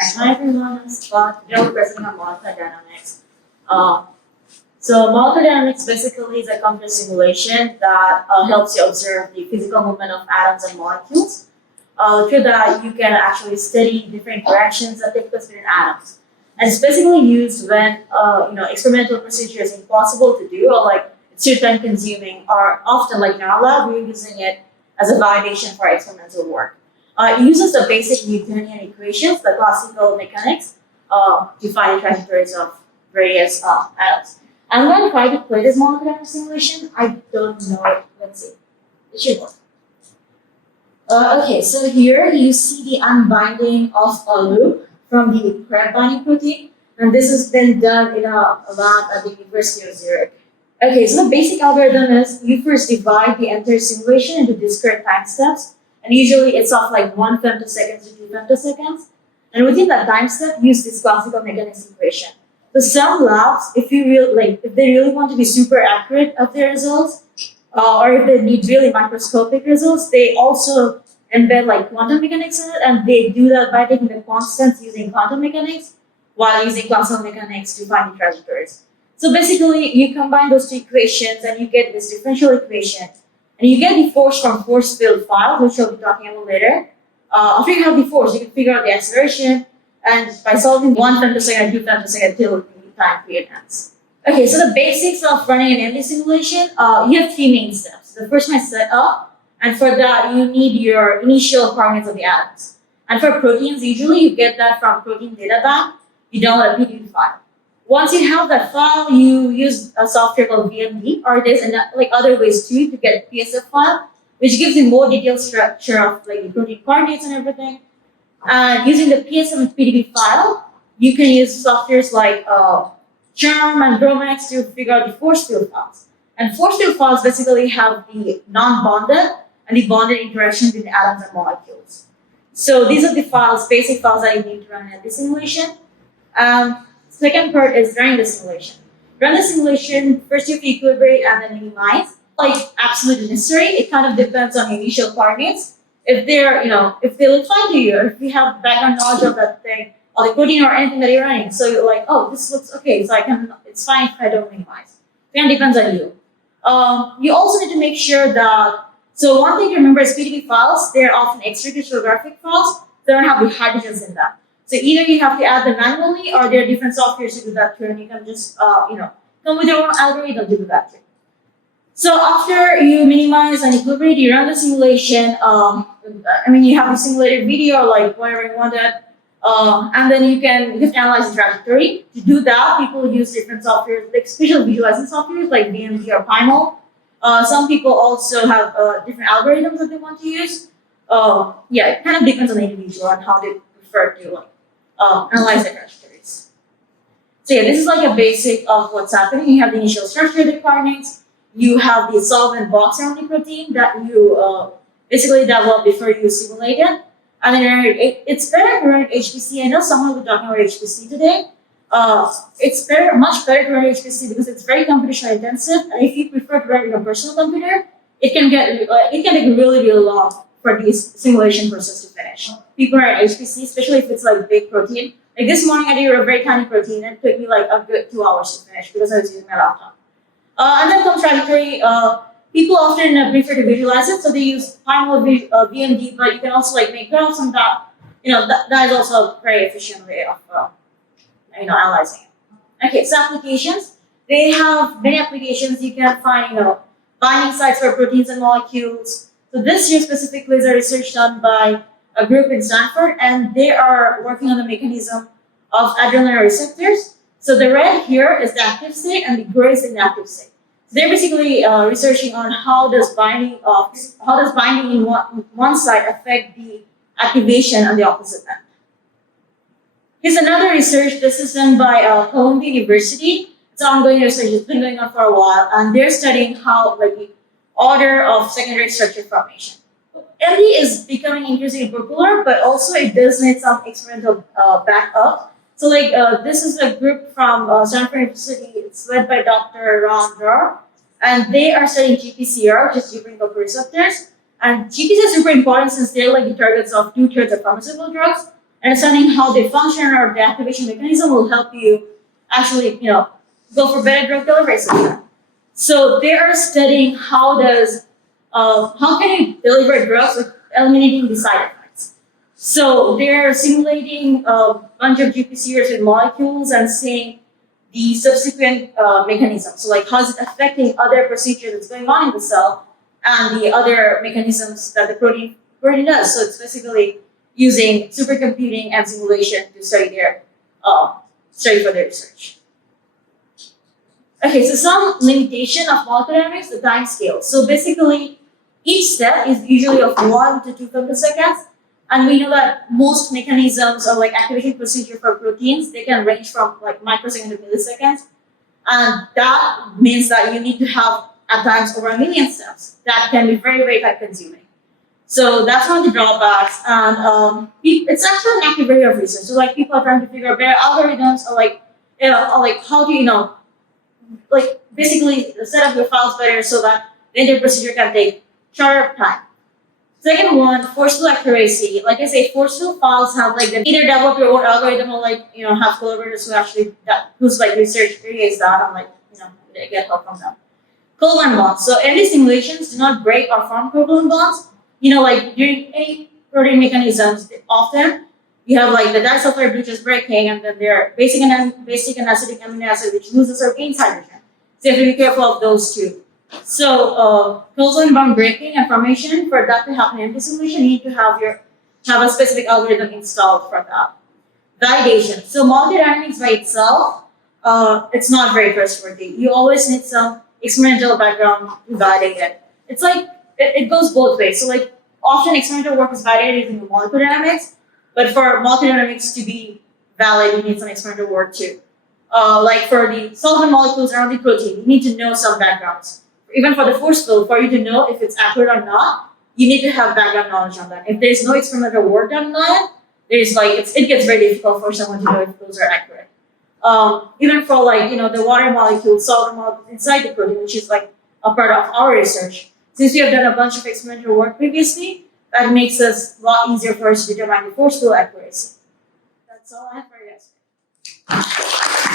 Hi everyone, I'm Scott. Today we're presenting on molecular dynamics. Uh, so molecular dynamics basically is a computer simulation that helps you observe the physical movement of atoms and molecules. Through that, you can actually study different interactions that take place between atoms. And it's basically used when experimental procedure is impossible to do, or like it's too time consuming, or often like in our lab we're using it as a validation for experimental work. It uses the basic Newtonian equations, the classical mechanics, to find the trajectories of various atoms. I'm going to try to play this molecular simulation. I don't know. Let's see. It should work. Okay, so here you see the unbinding of a loop from the crab binding protein, and this has been done in a lab at the University of Zurich. Okay, so the basic algorithm is you first divide the entire simulation into discrete time steps, and usually it's of like 1 femtosecond to 2 femtoseconds. And within that time step, use this classical mechanics equation. So some labs, if they really want to be super accurate of their results, or if they need really microscopic results, they also embed like quantum mechanics in it, and they do that by taking the constants using quantum mechanics while using classical mechanics to find the trajectories. So basically, you combine those two equations and you get this differential equation. And you get the force from force field file, which we'll be talking about later. After you have the force, you can figure out the acceleration, and by solving 1 femtosecond, 2 femtosecond till the time period ends. Okay, so the basics of running an MD simulation, you have 3 main steps. The first one is set up, and for that, you need your initial coordinates of the atoms. And for proteins, usually you get that from Protein Data Bank. You download a PDF file. Once you have that file, you use a software called VMD, or there's like other ways too to get PSF file, which gives you more detailed structure of like the protein coordinates and everything. Using the PSF and PDB file, you can use softwares like Charm and Bromax to figure out the force field files. And force field files basically have the non-bonded and the bonded interaction between atoms and molecules. So these are the files, basic files that you need to run the simulation. Second part is running the simulation. Run the simulation, first you have to equilibrate and then minimize. Like absolutely necessary, it kind of depends on the initial coordinates. If if they look fine to you, or if you have background knowledge of that thing, or the protein or anything that you're running, so you're like, oh, this looks okay, so it's fine if I don't minimize. It depends on you. You also need to make sure that, so one thing to remember is PDB files, they're often extracrystallographic files, they don't have the hydrogens in them. So either you have to add them manually, or there are different softwares to do that too, and you can just come with your own algorithm to do that too. So after you minimize and equilibrate, you run the simulation. You have the simulated video, like whatever you wanted, and then you have to analyze the trajectory. To do that, people use different softwares, like special visualizing softwares like VMD or Primal. Some people also have different algorithms that they want to use. It kind of depends on the individual and how they prefer to analyze the trajectories. So this is like a basic of what's happening. You have the initial structure of the coordinates. You have the solvent box around the protein that you basically develop before you simulate it. And then it's better to run HPC. I know someone will be talking about HPC today. It's much better to run HPC because it's very computationally intensive. And if you prefer to run it on a personal computer, it can take really, really long for this simulation process to finish. People are at HPC, especially if it's like big protein. Like this morning I did a very tiny protein and it took me like a good 2 hours to finish because I was using my laptop. And then comes trajectory. People often prefer to visualize it, so they use Primal VMD, but you can also like make graphs on that. That is also a very efficient way of analyzing it. Okay, so applications. They have many applications. You can find binding sites for proteins and molecules. So this year specifically is a research done by a group in Stanford, and they are working on the mechanism of adrenaline receptors. So the red here is the active state, and the gray is the inactive state. So they're basically researching on how does binding in one site affect the activation on the opposite end. Here's another research. This is done by Columbia University. It's ongoing research. It's been going on for a while, and they're studying how the order of secondary structure formation. MD is becoming increasingly popular, but also it does need some experimental backup. So this is a group from Stanford University. It's led by Dr. Ron Rohr, and they are studying GPCR, which is gibberelline receptors. And GPCR is super important since they're like the targets of 2/3 of pharmaceutical drugs. understanding how they function or the activation mechanism will help you actually, go for better drug delivery system. So they are studying how can you deliver drugs with eliminating the side effects. So they're simulating a bunch of GPCRs with molecules and seeing the subsequent mechanisms. So like how's it affecting other procedures that's going on in the cell and the other mechanisms that the protein does. So it's basically using supercomputing and simulation to study for their research. Okay, so some limitation of molecular dynamics, the time scale. So basically, each step is usually of 1 to 2 femtoseconds, and we know that most mechanisms or like activation procedure for proteins, they can range from like microseconds to milliseconds, and that means that you need to have at times over 1 million steps. That can be very, very time consuming. So that's one of the drawbacks, and it's actually an active area of research. So like people are trying to figure out better algorithms, or like how do like basically set up your files better so that the entire procedure can take shorter time. Second one, forceful accuracy. Like I say, forceful files have like either develop your own algorithm or have collaborators whose like research area is that and they get help from them. Covalent bonds. So any simulations do not break or form covalent bonds. Like during any protein mechanisms, often you have like the disulfide bridges breaking, and then there are basic and acidic amino acid which loses or gains hydrogen. So you have to be careful of those two. So covalent bond breaking and formation, for that to happen in this simulation, you need to have a specific algorithm installed for that. Validation. So molecular dynamics by itself, it's not very trustworthy. You always need some experimental background to validate it. It's like it goes both ways. So like often experimental work is validated using molecular dynamics, but for molecular dynamics to be valid, you need some experimental work too. Like for the solvent molecules around the protein, you need to know some backgrounds. Even for the force field, for you to know if it's accurate or not, you need to have background knowledge on that. If there's no experimental work done on that, it gets very difficult for someone to know if those are accurate. Even for the water molecules, solvent molecules inside the protein, which is like a part of our research. Since we have done a bunch of experimental work previously, that makes us a lot easier for us to determine the force field accuracy. That's all I have for you guys.